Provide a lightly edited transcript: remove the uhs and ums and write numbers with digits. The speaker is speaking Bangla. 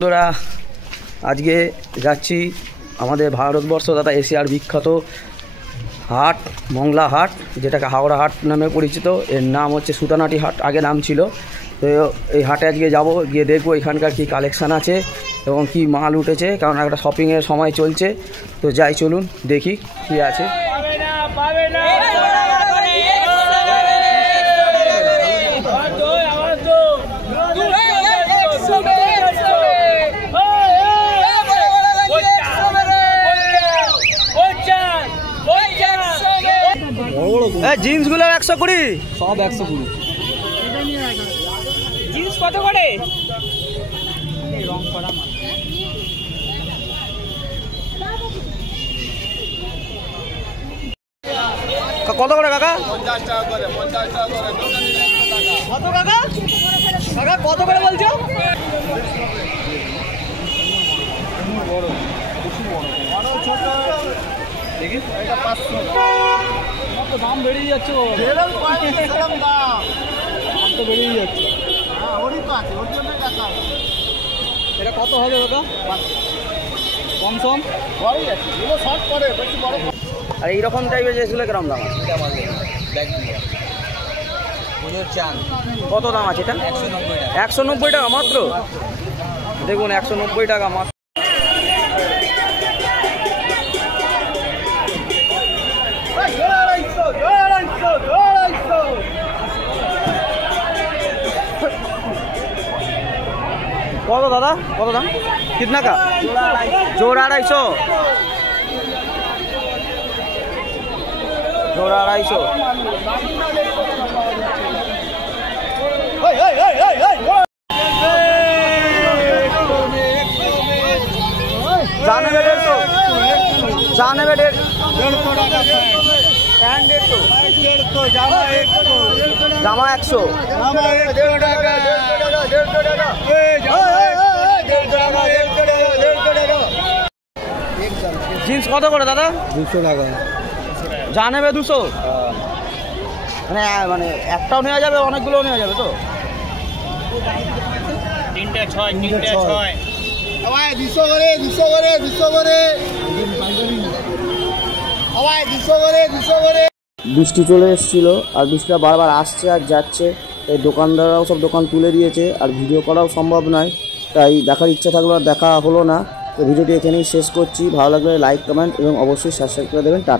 বন্ধুরা আজকে যাচ্ছি আমাদের ভারতবর্ষ তথা এশিয়ার বিখ্যাত হাট মংলা হাট, যেটাকে হাওড়া হাট নামে পরিচিত। এর নাম হচ্ছে সুতানাটি হাট, আগে নাম ছিল। তো এই হাটে আজকে যাব, গিয়ে দেখবো এখানকার কি কালেকশান আছে এবং কি মাল উঠেছে, কারণ একটা শপিংয়ের সময় চলছে। তো যাই, চলুন দেখি কি আছে। জিন্সগুলো 120, সব 120। জিন্স কত করে? রং করা কত করে কাকা? 50 টাকা করে, 50 টাকা করে। কত কাকা? কাকা কত করে বলছো? বড়, বেশি বড়, বড় ছোট দেখি এটা 500। তো দাম বেড়েই যাচ্ছে, দাম তো বেড়েই যাচ্ছে। এটা কত হবে দাদা? কম সম বড়ই আছে, এগুলো শর্ট করে, বেশি বড়। আর এইরকম টাইপের যেগুলো কিরকম দাম আছে? কত দাম আছে এটা? 190 টাকা মাত্র। দেখুন 190 টাকা মাত্র। কত দাদা, কত দাম? কিतना का? जोड़ा 250। जोड़ा 250। जाने में 150, जाने में 150 জামা 100। জিন্স কত করে দাদা? 200 টাকা। জানে 200। মানে একটাও নেওয়া যাবে, অনেকগুলো নেওয়া যাবে তো? 3টে 6, 3টে 6। সবাই 200 করে, 200 করে, 200 করে। সবাই 200 করে, 200 করে। বৃষ্টি চলে এসেছিলো, আর বৃষ্টিটা বারবার আসছে আর যাচ্ছে। এই দোকানদাররাও সব দোকান তুলে দিয়েছে, আর ভিডিও করাও সম্ভব নয়, তাই দেখার ইচ্ছা থাকলো আর দেখা হলো না। তো ভিডিওটি এখানেই শেষ করছি। ভালো লাগলে লাইক, কমেন্ট এবং অবশ্যই সাবস্ক্রাইব করে দেবেন। টাটা।